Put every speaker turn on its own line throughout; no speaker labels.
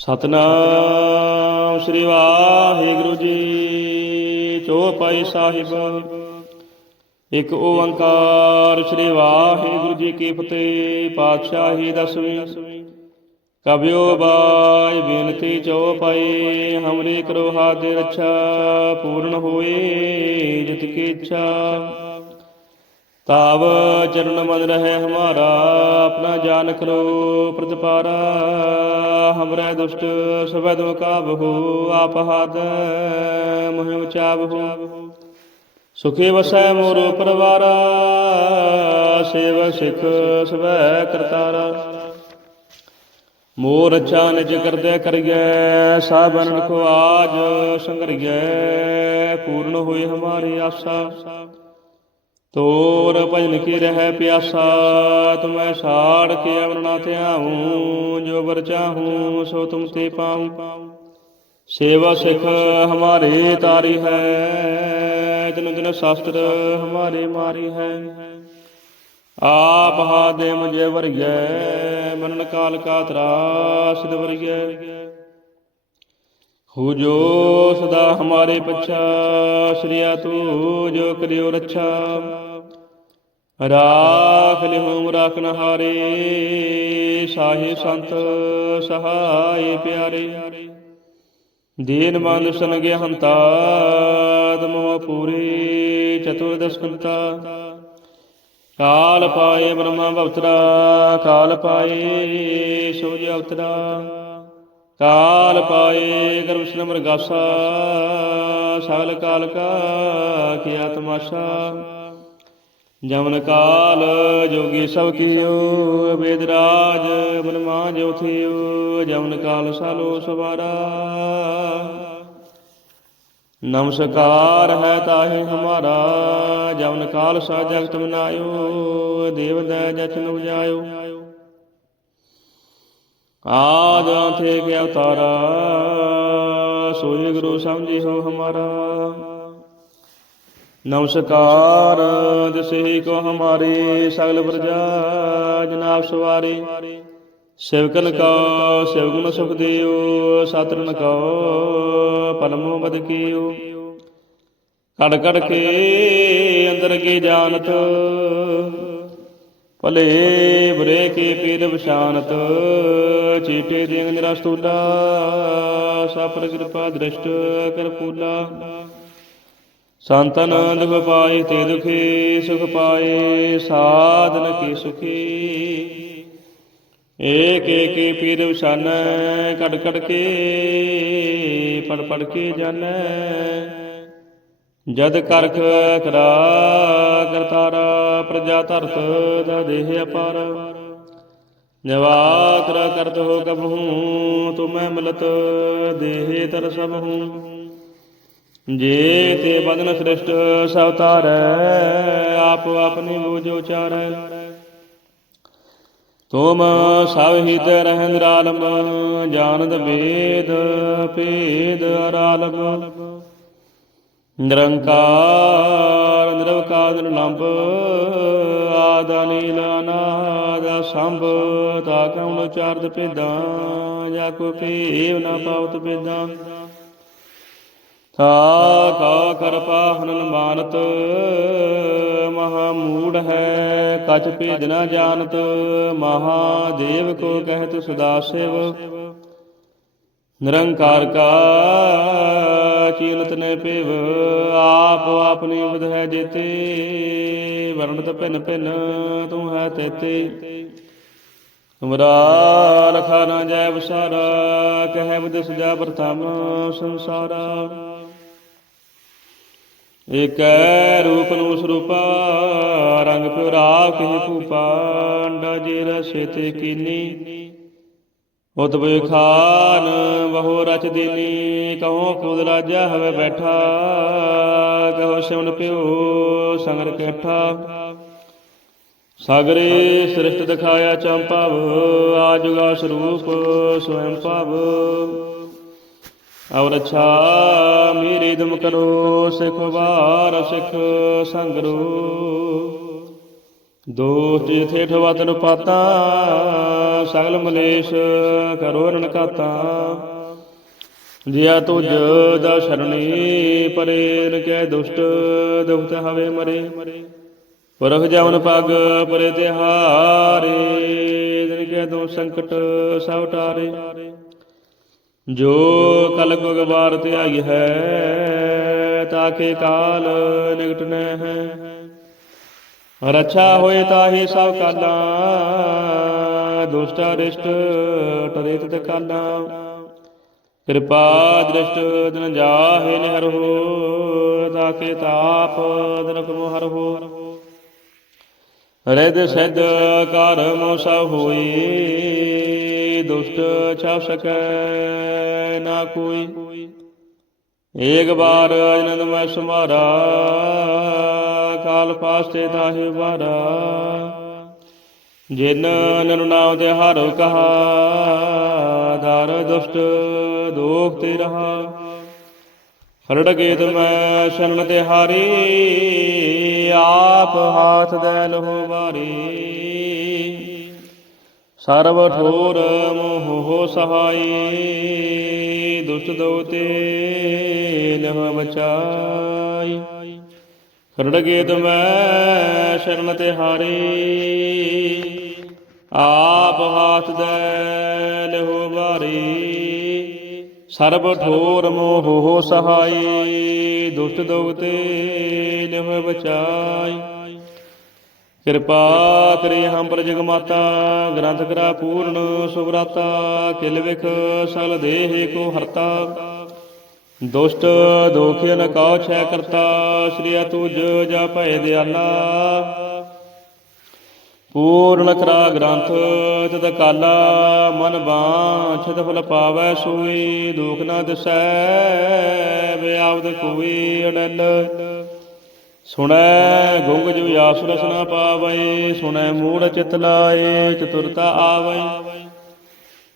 ਸਤਨਾਮ ਸ੍ਰੀ ਵਾਹਿਗੁਰੂ ਜੀ, ਚੌਪਈ ਸਾਹਿਬ। ਇੱਕ ਓੰਕਾਰ ਸ੍ਰੀ ਵਾਹਿਗੁਰੂ ਜੀ ਕੀ ਫਤਿਹ, ਪਾਤਸ਼ਾਹੀ ਦਸਵੀਂ। ਕਬਿਓ ਬਾਈ ਬੇਨਤੀ ਚੌਪਈ, ਹਮਰੀ ਕਰੋ ਹਾਦੇ ਰੱਛਾ, ਪੂਰਨ ਹੋਏ ਜਿਤ ਕੀ ਇੱਛਾ। ਤਾਵ ਚਰਨ ਮਨ ਰਹੇ ਹਮਾਰਾ, ਆਪਣਾ ਜਾਨ ਕਰੋ ਪ੍ਰਤਪਾਰਾ। ਹਮਰੇ ਦੁਸ਼ਟ ਸਭੈ ਦੁ ਕਾਬਹੂ ਆਪ ਹਾਦ ਮੁਹਿਮ ਚਾਬਹੂ ਸੁਖੇ ਵਸੈ ਮੋਰ ਪਰਵਾਰਾ ਸੇਵਕ ਸਿਖ ਸਭੈ ਕਰਤਾਰਾ। ਮੋਰ ਅੱਛਾ ਨਿਜ ਕਰਦਿਆ ਕਰੀਐ ਸਾਬਨ ਕੋ ਆਜ ਸੰਗਰੀਐ। ਪੂਰਨ ਹੋਈ ਹਮਾਰੀ ਆਸਾ। ਤੋਰ ਭਜਨ ਕੀ ਰਹਿ ਪਿਆਸਾ, ਤੁਮੈ ਸਾੜ ਕੇ ਅਵਰਣਾ ਧਿਆਉ, ਜੋ ਵਰ ਚਾਹੂੰ ਸੋ ਤੁਮ ਤੇ ਪਾਉ। ਸੇਵਾ ਸਿਖ ਹਮਾਰੇ ਤਾਰੀ ਹੈ ਦਿਨ ਦਿਨ ਸ਼ਾਸਤਰ ਹਮਾਰੇ ਮਾਰੀ ਹੈ। ਆਪ ਹਾਦੇ ਮੁਝੇ ਵਰਗੈ ਮਰਨ ਕਾਲ ਕਾ ਤਰਾਸ ਵਰਗੈ। ਹੋ ਜੋ ਸਦਾ ਹਮਾਰੇ ਪਛਾ ਸ੍ਰੀਆ ਤੂੰ ਜੋ ਕਰਿਓ ਰੱਛਾ। ਰਾਖ ਲਿਹੁਮ ਰਾਖਨ ਹਾਰੇ ਸਾਹੀ ਸੰਤ ਸਹਾਈ ਪਿਆਰੇ। ਦੀਨ ਬੰਦ ਸਨਗੇ ਹੰਤਾ, ਤਮੋ ਪੂਰੇ, ਚਤੁਰਦਸ ਕੰਤਾ। ਕਾਲ ਪਾਏ ਬ੍ਰਹਮਾ ਭਵਤਰਾ ਕਾਲ ਪਾਏ ਸੋਜ ਅਵਤਰਾ। ਕਾਲ ਪਾਏ ਕਰ ਸਨ ਮਰਗਾਸਾ, ਸਾਲ ਕਾਲ ਕਾ ਕੀਆ ਤਮਾਸ਼ਾ ਜਮਨ ਕਾਲ ਜੋਗੀ ਸਭ ਕੀਓ ਵੇਦ ਰਾਜ ਬਨਮਾ ਜੋ ਥਿਓ, ਜਮਨ ਕਾਲ ਸਾਲੋ ਸਵਾਰਾ। ਨਮਸਕਾਰ ਹੈ ਤਾਹੇ ਹਮਾਰਾ, ਜਮਨ ਕਾਲ ਸਾ ਜਗਤ ਮਨਾਇਓ, ਦੇਵ ਦੈ ਜਚਨ ਉਜਾਇਓ ਆਦ ਥੇ ਕੇ ਅਵਤਾਰਾ ਸੋਈ ਗੁਰੂ ਸਮਝੀ ਹੋ ਹਮਾਰਾ। ਨਮਸਕਾਰ ਦਸੇ ਕੋ ਹਮਾਰੇ ਸਗਲ ਪ੍ਰਜਾ, ਜਨਾਬ ਸਵਾਰੇ। ਸੇਵਕਨ ਕੋ, ਸੇਵਗੁਣ ਸੁਖ ਦਿਓ ਸਤਰਨ ਕੋ, ਪਰਮੋ ਬਦ ਕੀਓ। ਕੜ ਕੜ ਕੇ ਅੰਦਰ ਕੀ ਜਾਣਤ ਭਲੇ ਬੁਰੇ ਕੇ ਪੀਰ ਵਿਸ਼ਾਨਤ ਚੀਟੇ ਦੇਂਗ ਨਿਰਸਤੂਲਾ ਸਾਪਰ ਕਿਰਪਾ ਦ੍ਰਿਸ਼ਟ ਕਰਪੂਲਾ ਸੰਤਨ ਦੁਖ ਪਾਏ ਤੇ ਦੁਖੀ, ਸੁਖ ਪਾਏ ਸਾਧਨ ਕੀ ਸੁਖੀ। ਏਕ ਏਕ ਪੀਰ ਵਿਸ਼ਾਨੈ ਕੜ ਕੜ ਕੇ ਪੜ ਪੜ ਕੇ ਜਾਣੈ ਜਦ ਕਰਖ ਕਰਾ ਕਰਤਾਰਾ ਪ੍ਰਜਾ ਧਰਤ ਦਾ ਦੇਹ ਅਪਾਰ। ਨਿਵਾਕਰ ਕਰਤ ਹੋ ਕਬਹੂ ਤੁਮੈ ਮਿਲਤ ਦੇਹ ਤਰ ਸਭ ਹੂੰ। ਜੇ ਤੇ ਬਦਨ ਸ੍ਰਿਸ਼ਟ ਸਭ ਤਾਰੈ ਆਪ ਆਪਣੀ ਬੂਝ ਉਚਾਰੈ ਤੁਮ ਸਭ ਹਿਤ ਰਹਿ ਨਿਰਾਲਮ ਜਾਣਦ ਵੇਦ, ਭੇਦ ਅਰਾਲਮ ਨਿਰੰਕਾਰ ਨਿਰਵਕਾਰ ਨਿਰਲੰਭ ਆਦਾ ਨੀਲਾ ਸੰਭ ਤਾ ਕਉਣ ਚਾਰਦ ਭੇਦਾਂ, ਜਾ ਕੋ ਭੇਵ ਨਾ ਪਾਵਤ ਭੇਦਾਂ। ਤਾ ਕਾ ਕਰਪਾ ਹਨਨ ਮਾਨਤ ਮਹਾ ਮੂੜ ਹੈ, ਕਛ ਭੇਦ ਨਾ ਜਾਣਤ ਮਹਾਦੇਵ ਕੋ ਕਹਿਤ ਸਦਾ ਸਿਵ। ਨਿਰੰਕਾਰ ਕਾ ਚੀਨਤ ਨੇ ਪਿਵ, ਆਪ ਆਪਣੀ ਵਿਧ ਹੈ ਜੇਤੇ। ਵਰਣਤ ਭਿੰਨ ਭਿੰਨ, ਤੂੰ ਹੈ ਤੇਤੇ। ਤੁਮਰਾ ਲਖਾ ਨਾ ਜੈ ਵਿਸਾਰਾ ਕਹਿ ਬਦ ਸਜਾ ਪ੍ਰਥਮ ਸੰਸਾਰਾ। ਏਕੈ ਰੂਪ ਨੂੰ ਸਰੂਪਾ, ਰੰਗ ਪਿਉ ਰਾਖ ਹੀ ਭੂਪਾ, ਅੰਡਾ ਜੇ ਰਸੇ ਤੇ ਕੀਨੀ। ਉਤ ਖਾਨ, ਬਹੁ ਰਚ ਦੇਨੀ, ਕਹੋ ਖੁਦ ਰਾਜਾ ਹਵੇ ਬੈਠਾ, ਕਹੋ ਸਿਮਨ ਪਿਓ ਸੰਗਰ ਕੈਠਾ। ਸਾਗਰੇ ਸ੍ਰਿਸ਼ਟ ਦਿਖਾਇਆ ਚੰਪਾਵ ਆਜੁਗਾ ਸਰੂਪ ਸਵੈੰ ਭਵ। ਔਰ ਅੱਛਾ ਮੇਰੇ ਦਮ ਕਰੋ, ਸਿਖ ਵਾਰ ਸਿਖ ਸੰਗਰੋ। ਦੋਸ਼ ਜਿਥੇ ਠਵਤਨ ਪਾਤਾ ਸਗਲ ਮਲੇਸ਼ ਕਰੋ ਰਣ ਜਿਆ ਤੁਜ ਦਾ ਸ਼ਰਣੀ ਪਰੇ ਕੈ ਦੁਸ਼ਟ ਦੁਖਤ ਹਵੇ ਮਰੇ। ਪਰਖ ਜਵਨ ਪਗ ਪਰੇ ਤਿਹਾਰੇ ਦਿਨ ਕੈ ਦੋ ਸੰਕਟ ਸਭ ਟਾਰੇ ਜੋ ਕਲ ਗੁਗ ਤੇ ਆਈ ਹੈ ਤਾਕੇ ਕਾਲ ਨਿਕਟ ਨੈ ਹੈ ਰਛਾ ਹੋਏ ਤਾਹੀ ਸਭ ਕਾਲਾ ਦੁਸ਼ਟਾ ਰਿਸ਼ਟ ਟਰੇ ਤਤ ਕਾਲਾ ਕਿਰਪਾ ਦ੍ਰਿਸ਼ਟ ਦਿਨ ਜਾਹੇ ਨਹਿਰ ਹੋ, ਤਾਕੇ ਤਾਪ ਦਿਨ ਕਮੋ ਹਰ ਰਿਦ ਸਿਧ ਕਰ ਸਭ ਹੋਈ, ਦੁਸ਼ਟ ਛਾਪ ਸਕੈ ਨਾ ਕੋਈ। ਏਕ ਬਾਰ ਅਨੰਦ ਮੈਂ ਸੁਮਾਰਾ ਕਾਲ ਪਾਸਤੇ ਤਾਹੇ ਵਾਰਾ। ਜਿਨ ਨਨ ਨਾਮ ਤੇ ਹਾਰੋ ਕਹਾ ਦਰ ਦੁਸ਼ਟ ਦੋਖ ਤੇ ਰਹਾ। ਹਰੜ ਗੇਤ ਮੈਂ ਸ਼ਰਨ ਤੇ ਹਾਰੀ, ਆਪ ਹਾਥ ਦੇ ਲਹੋ ਬਾਰੀ ਸਰਬ ਠੋਰ ਮੋਹ ਸਹਾਈ, ਦੁਸ਼ਟ ਦੋਤੇ ਲਹ ਬਚਾਈ। ਖਰੜ ਗੇਤ ਮੈਂ ਸ਼ਰਨ ਤੇ ਹਾਰੇ ਆਪ ਹਾਥ ਦੇ ਲਹੋ ਬਾਰੀ ਸਰਬ ਠੋਰ ਮੋਹ ਸਹਾਈ, ਦੁਸ਼ਟ ਦੋਤੇ ਲਹ ਬਚਾਈ। ਕਿਰਪਾ ਕਰੇ ਹਮ ਪਰ ਜਗ ਗ੍ਰੰਥ ਕਰਾ ਪੂਰਨ ਸੁਭਰਾਤਾ ਕਿਲ ਵਿਖ ਸਲ ਦੇਹ ਕੋ ਹਰਤਾ। ਦੁਸ਼ਟ ਦੋਖਿ ਨ ਕਉ ਛੈ ਕਰਤਾ ਸ੍ਰੀ ਤੁਜ ਜਾ ਭੈ ਦਿਆਲਾ ਪੂਰਨ ਕਰਾ ਗ੍ਰੰਥ ਤਤ ਕਾਲਾ ਮਨ ਬਾਛਤ ਫਲ ਪਾਵੈ ਸੋਈ, ਦੁਖ ਨਾ ਦਿਸੈ ਬਿਆਵਦ ਕੋਈ ਅਡਲ ਸੁਣੈ ਗੁੰਗ ਜਿਵ ਆਸ ਰਸਨਾ ਪਾਵੈ, ਸੁਣੈ ਮੂੜ ਚਿਤ ਲਾਏ, ਚਤੁਰਤਾ ਆਵੈ।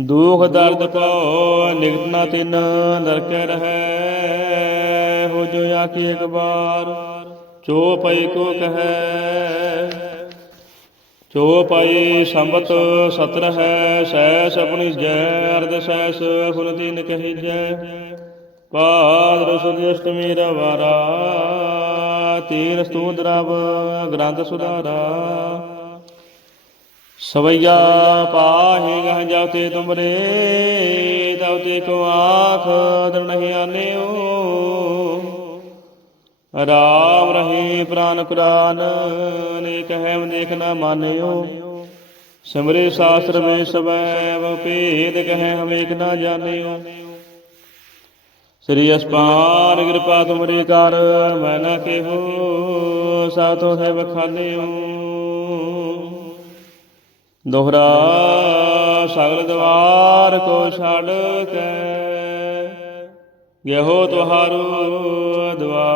ਦੁਖ ਦਰਦ ਪਾਉ ਨਿਗਟ ਨਾ ਤਿਨ, ਨਰਕੈ ਰਹੈ, ਹੋ ਜੋ ਆਖੀ ਇੱਕ ਬਾਰ ਚੋ ਪਈ ਕੋ ਕਹੈ। ਚੋ ਪਈ ਸੰਬਤ ਸਤਰ ਹੈ ਸੈਸ ਆਪਣੀ ਜੈ ਅਰਧ ਸੈਸ ਫੁਨ ਤਿਨ ਕਹੀ ਜੈ ਪਾਦਰ ਸੁਦੀ ਅਸ਼ਟਮੀ ਰਵਾਰਾ ਤੀਰ ਸਤੂਤ ਰਵ, ਗ੍ਰੰਥ ਸੁਧਾਰਾ। ਸਵਈਆ ਪਾਹੇ ਗਹ ਜਾਤੇ ਤੁਮਰੇ, ਤਉ ਤੇ ਕੋ ਆਖ ਦਰ ਨਹੀਂ ਆਨਿਓ। ਰਾਮ ਰਹੀ ਪ੍ਰਾਨ ਕੁਰਾਨ ਨੇ ਕਹੈ ਦੇਖ ਨਾ ਮਾਨਿਓ। ਸਿਮਰੇ ਸਾਸਤਰ ਵੇ ਸਵੈ ਭੇਦ ਕਹੈ ਹਮੇਕ ਨਾ ਜਾਣਿਓ। ਸ੍ਰੀ ਅਸਪਾਨ, ਕਿਰਪਾ ਤੁਮਰੀ ਕਰ, ਮੈਂ ਨਾ ਕਿਹੋ ਸਾਥੋ ਹੈ ਬਖਾਨਿਓ ਦੋਹਰਾ ਸਗਲ ਦਵਾਰ ਕੋ ਛੱਡ ਕੇ ਗਇਓ ਤੁਹਾਰੋ ਦਵਾਰ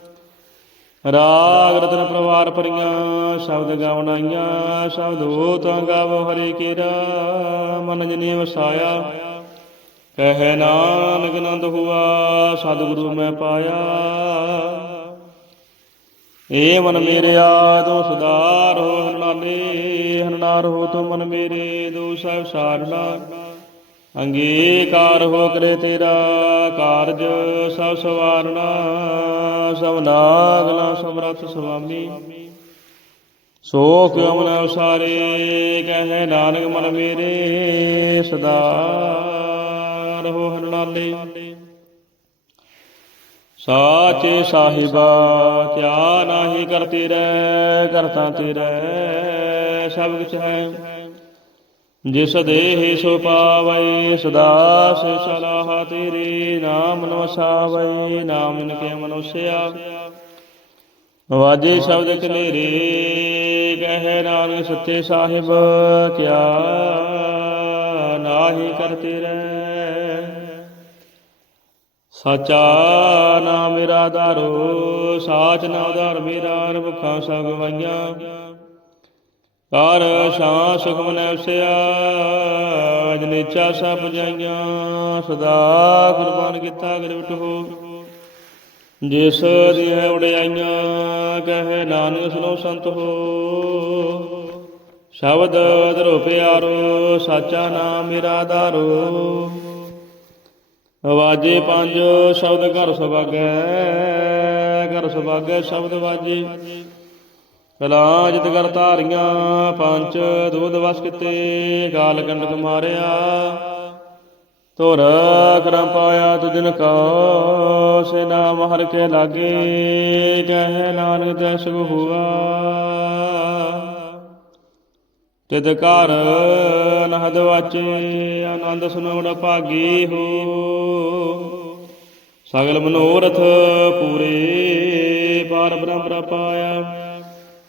ਰਾਗ ਰਤਨ ਪਰਵਾਰ ਪਰੀਆਂ, ਸ਼ਬਦ ਗਾਵਣਾਈਆਂ ਸ਼ਬਦ ਹੋ ਤਾਂ ਗਾਵੋ ਹਰੇ ਕੀਰਾ, ਮਨ ਜਨੀ ਵਸਾਇਆ। ਕਹਿ ਨਾਨਕ ਨੰਦ ਹੁਆ, ਸਤਿਗੁਰੂ ਮੈਂ ਪਾਇਆ। ਏ ਮਨ ਮੇਰਿਆ ਤੂੰ ਸੁਧਾਰ ਹੋ ਹਰਨਾਲੇ ਹਰਨਾਰ ਹੋ ਤੂੰ ਮਨ ਮੇਰੇ, ਦੋ ਸਹਿਬ ਸਾਰਨਾ। ਅੰਗੀਕਾਰ ਹੋ ਕਰੇ ਤੇਰਾ ਕਾਰਜ, ਸਭ ਸਵਾਰਨਾ, ਸਭ ਨਾਗਲਾ ਸਮਰਥ ਸੁਆਮੀ। ਸੋ ਕਿਉ ਮਨ ਸਾਰੇ ਕਹੇ ਨਾਨਕ ਮਨ ਮੇਰੇ, ਸਦਾ ਰਹੋ ਹਰਨਾਲੇ। ਸਾਚੇ ਸਾਹਿਬਾ, ਕਿਆ ਨਾਹੀ ਕਰ ਤੇਰੇ ਕਰਤਾ ਤੇਰੇ, ਸਭ ਕੁਛ ਹੈ। ਜਿਸ ਦੇਹ ਸੋ ਪਾਵੈ, ਸਦਾ ਸੇ ਸਲਾਹ ਤੇਰੇ ਨਾਮ ਨੋ ਨਾਮ ਇਨ ਕੇ ਮਨੁਸਿਆ। ਵਾਜੇ ਸ਼ਬਦ ਕਲੇਰੇ, ਕਹਿ ਨਾਨਕ ਸੱਚੇ ਸਾਹਿਬ, ਕਿਆ ਰਾਹੀ ਕਰਤੇ ਰਹਿ। ਸਾਚਾ ਨਾਮ ਮੇਰਾ ਧਾਰੋ, ਸਾਚ ਨਾ ਧਾਰ ਮੇਰਾ ਰੁਖਾਂ ਸਭ ਗਵਾਈਆਂ ਕਰ ਸ਼ਾਂ ਸੁਖਮ ਨੈਸਿਆ ਜਨੇਚਾ ਸਭ ਜਾਈਆਂ, ਸਦਾ ਕੁਰਬਾਨ ਕੀਤਾ ਗਿਰਵਟ ਹੋ ਜਿਸ ਦੀਆਂ ਉਡਿਆਈਆਂ, ਕਹੇ ਨਾਨਕ ਸੁਨੋ ਸੰਤ ਹੋ। ਸ਼ਬਦ ਧਰੋ ਪਿਆਰੋ ਸਾਚਾ ਨਾਮ ਮੇਰਾ ਧਾਰੋ। ਵਾਜੇ ਪੰਜ, ਸ਼ਬਦ ਘਰ ਸੁਭਾਗੈ ਘਰ ਸੁਭਾਗੈ, ਸ਼ਬਦ ਵਾਜੇ। ਕਲਾ ਜਿਤ ਕਰ ਧਾਰੀਆਂ, ਪੰਜ ਦੂਧ ਵਸ ਕਿਤੇ, ਗਾਲ ਕੰਡਕ ਮਾਰਿਆ। ਧੁਰ ਕਰਮ ਪਾਇਆ ਤੁਜਨ ਕਾ ਸੇ ਨਾਮ ਹਰ ਕੇ ਲਾਗੇ ਕਹਿ ਨਾਨਕ ਤੈ ਸੁਖ ਹੁਆ। ਤਿਦ ਘਰ ਨਹਦ ਵਾਚੇ, ਆਨੰਦ ਸੁਨੋੜ ਭਾਗੀ ਹੋ। ਸਗਲ ਮਨੋਰਥ ਪੂਰੇ, ਪਾਰ ਬ੍ਰਹਮ ਪਾਇਆ।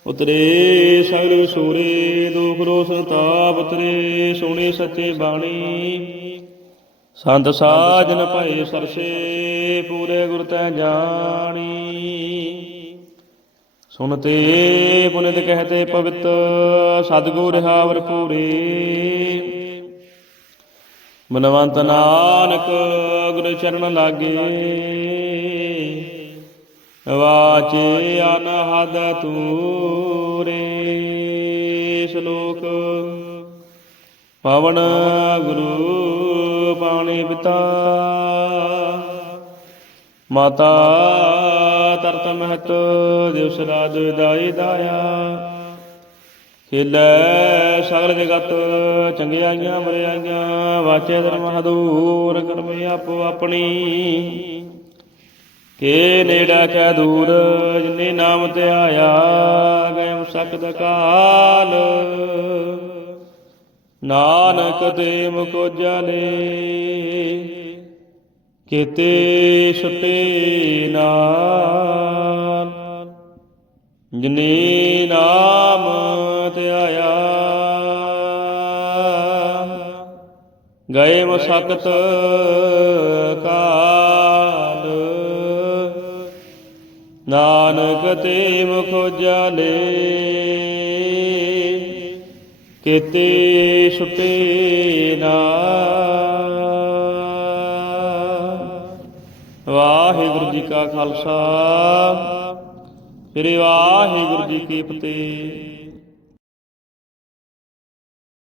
ਉਤਰੇ ਸਗਲ ਵਿਸੂਰੇ ਦੁਖ ਰੋ ਸੰਤਾਪ ਉਤਰੇ ਸੋਹਣੇ ਸੱਚੇ ਬਾਣੀ। ਸੰਤ ਸਾਜਨ ਭਏ ਸਰਸੇ, ਪੂਰੇ ਗੁਰ ਤੈ ਜਾਣੀ। ਸੁਨਤੇ ਪੁਨਿਤ ਕਹਤੇ ਪਵਿੱਤ, ਸਤਿਗੁਰ ਹਾਵਰ ਪੂਰੇ। ਮਨਵੰਤ ਨਾਨਕ ਗੁਰ ਚਰਨ ਲਾਗੇ। ਵਾਚੇ ਅਨਹਦ ਤੂਰੇ, ਸ਼ਲੋਕ। ਪਵਨ ਗੁਰੂ ਪਾਣੀ ਪਿਤਾ। ਮਾਤਾ ਤਰਤ ਮਹਤ ਦਿਵਸ ਰਾਜ ਦਾਈ ਦਾਇਆ। ਖੇਲੇ ਸਗਲ ਜਗਤ, ਚੰਗਿਆਈਆਂ ਮਰਿਆਈਆਂ, ਵਾਚੇ ਧਰਮ ਹਦੂਰ ਕਰਮੇ ਆਪੋ ਆਪਣੀ। ਕੇ ਨੇੜਾ ਕੈ ਦੂਰ, ਜਿਨੇ ਨਾਮ ਤੇ ਆਇਆ ਗਏ ਮੁਸਕਦ ਕਾਲ। ਨਾਨਕ ਦੇ ਮੁਕੋ ਜਾਣੇ ਕਿਤੇ ਛੁੱਟੇ ਨਾਲ। ਜਿਨੇ ਨਾਮ ਤੇ ਆਇਆ ਗਏ ਮਸਕਤ ਕਾਲ। ਨਾਨਕ ਤੇ ਮੁਖ ਜਾਲੇ ਕਿਤੇ ਛੁੱਟੇ ਨਾ। ਵਾਹਿਗੁਰੂ ਜੀ ਕਾ ਖਾਲਸਾ, ਸ੍ਰੀ ਵਾਹਿਗੁਰੂ ਜੀ ਕੀ ਫਤਿਹ।